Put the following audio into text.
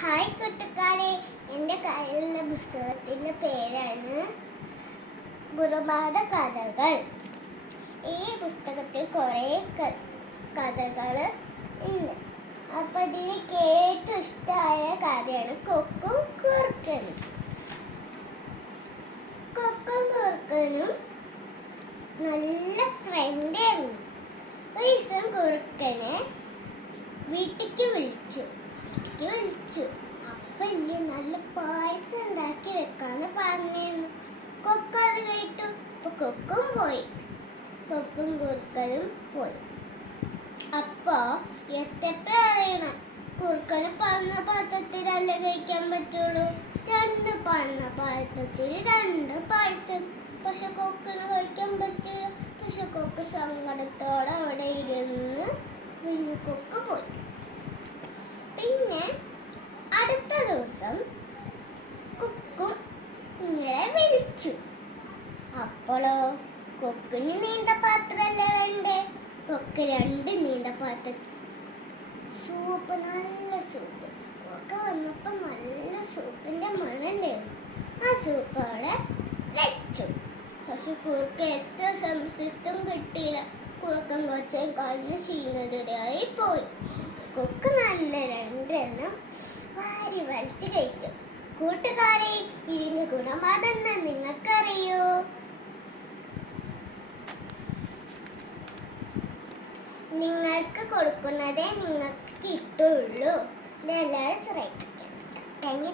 Hi കൂട്ടുകാരെ. എന്റെ കയ്യിലുള്ള പുസ്തകത്തിന്റെ പേരാണ് ഗുരുപാത കഥകൾ. ഈ പുസ്തകത്തിൽ കുറേ കഥകൾ ഉണ്ട്. അപ്പം ഇതിലേക്ക് ഏറ്റവും ഇഷ്ടമായ കഥയാണ് കൊക്കും കുറുക്കനും കൊക്കും കുറുക്കനും നല്ല ഫ്രണ്ടായിരുന്നു ഒരു ദിവസം കുറുക്കനെ വീട്ടിലേക്ക് വിളിച്ചു വീട്ടിലേക്ക് വിളിച്ചു അപ്പൊ ഇല്ലേ നല്ല പായസം ഉണ്ടാക്കി വെക്കാന്ന് പറഞ്ഞിരുന്നു കൊക്ക അത് കേട്ടു അപ്പൊ കൊക്കും പോയി. കൊക്കും കുറുക്കനും പോയി. അപ്പൊ എത്തപ്പ അറിയണം? കുറുക്കന് പറഞ്ഞ പാത്രത്തിലല്ലേ കഴിക്കാൻ പറ്റുള്ളൂ? രണ്ട് പറഞ്ഞ പാത്രത്തിൽ രണ്ട് പായസം. പക്ഷെ കൊക്കിന് കഴിക്കാൻ പറ്റില്ല. പക്ഷെ കൊക്ക് സങ്കടത്തോടെ അവിടെ ഇരുന്ന് പിന്നെ കൊക്ക് പോയി. പിന്നെ അടുത്ത ദിവസം കുക്കും നിങ്ങളെ വിളിച്ചു. അപ്പോളോ കൊക്കിന് നീണ്ട പാത്രല്ലേ വേണ്ടേ? കൊക്ക് രണ്ട് നീണ്ട പാത്ര. സൂപ്പ് നല്ല സൂപ്പ്. കൊക്ക വന്നപ്പോ നല്ല സൂപ്പിന്റെ മണണ്ടായിരുന്നു ആ സൂപ്പ് അവിടെ വെച്ചു. പക്ഷെ കുറുക്ക് എത്ര സംശയത്തും കിട്ടിയില്ല. കുറുക്കൻ കുറച്ച് കണ്ണു ക്ഷീണതയായി പോയി. കൊക്ക് നല്ല രണ്ടെണ്ണം വാരി വലിച്ചു കഴിച്ചു. കൂട്ടുകാരെ ഇതിന്റെ ഗുണമാതെന്ന് നിങ്ങൾക്കറിയോ? നിങ്ങൾക്ക് കൊടുക്കുന്നതേ നിങ്ങൾക്ക് കിട്ടുള്ളൂ. ഇതെല്ലാവരും ശ്രദ്ധിക്കണം താങ്ക് യു